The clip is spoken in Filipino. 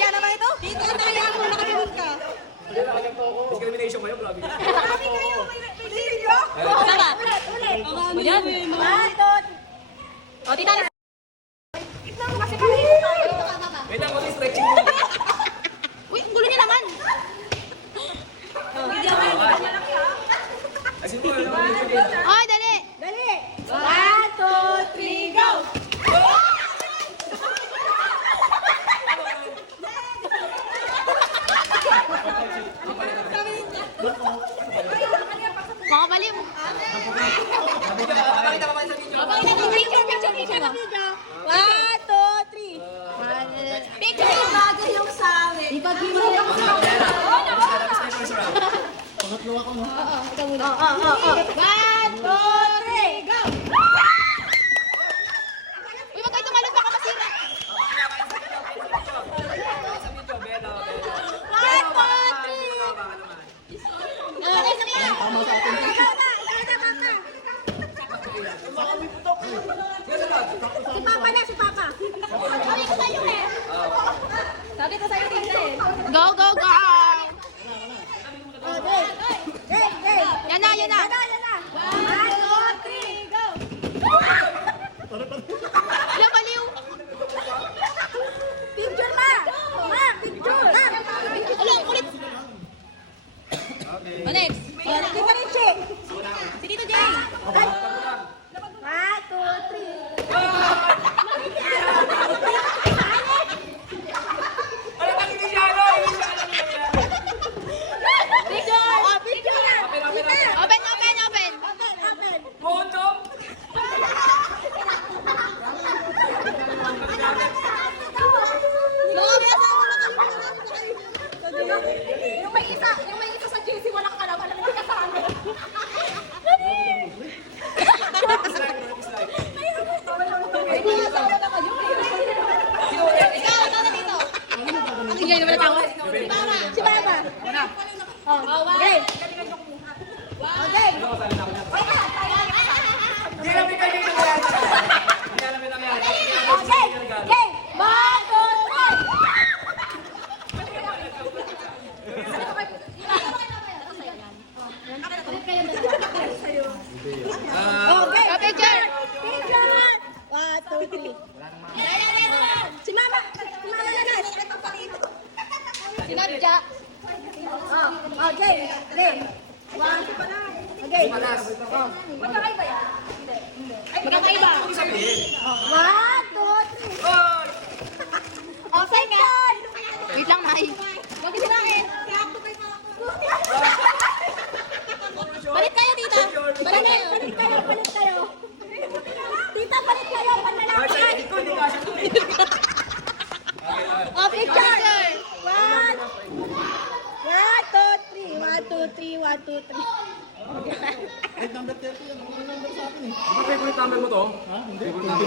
Daya naman ito. Dito na daya mo, nakaroon ka. Discrimination kayo, grabe. Marami kayo, may silyo. Sama. Ulit. Ayan. Batot. O, tita. Tignan mo kasi kanina tayo. Wait lang, ulit stretching mo. Uy, ang gulo niya naman. Asin mo, ano ulit. Ay, dali. Dali. 1, 2, 3, go. Mga balim. Pakita ka pa sa video. Picture. 1, 2, 3. Picture. Bago yung sa amin. Ipag-iwan yung sa amin. Pangatlo ako, no? Ikaw muna. 1, 2, 3, go. Uy, wag kayo tumalon, baka masira. 1, 2, 3. Si Papa na, si Papa. Sabi ko sa'yo eh. Sabi ko sa'yo din eh. Go, go, go. Hey. Yan na, yan na. Yan na. 1, 2, 3, go. Wala, baliw. Picture ma. Ma, picture. Wala, ang kulit. O, next. Tita Richie. Si Tito Jay. 1, 2, 3. Ano kang Indiyano? Picture. Oh, picture na. Open, open, open. Open. Photo? Yung may isa sa JC, walang kalaman, hindi ka sa amin. Ikaw, ikaw na dito. Ang ingay naman ang tawa. Si Papa. Oh, okay. Okay. Hindi namin kayo dito yan. Hindi namin ang yan. Okay. Okay. 1, 2, 3. Okay. O, picture. Picture. 1, 2, 3. Si Mama. Si Mama na guys. Si Nadja. Oh, okay. 3. 1. Okay. Magkakaiba yan? Magkakaiba. 1, 2, 3. Oy! Okay nga. Wait lang, Nay. Huwag kasi namin. Balik kayo, tita. Balik kayo. Palit kayo. Tita, palit kayo. Ay, Panlalaki. sa edit ko, hindi kasi ito. Oh, picture. 1, 2, 3. 1, 2, 3. 1, 2, 3. Number 30 yan. Ano number sa akin eh? Di ba favorite number mo to? Ha? Hindi. Favorite number.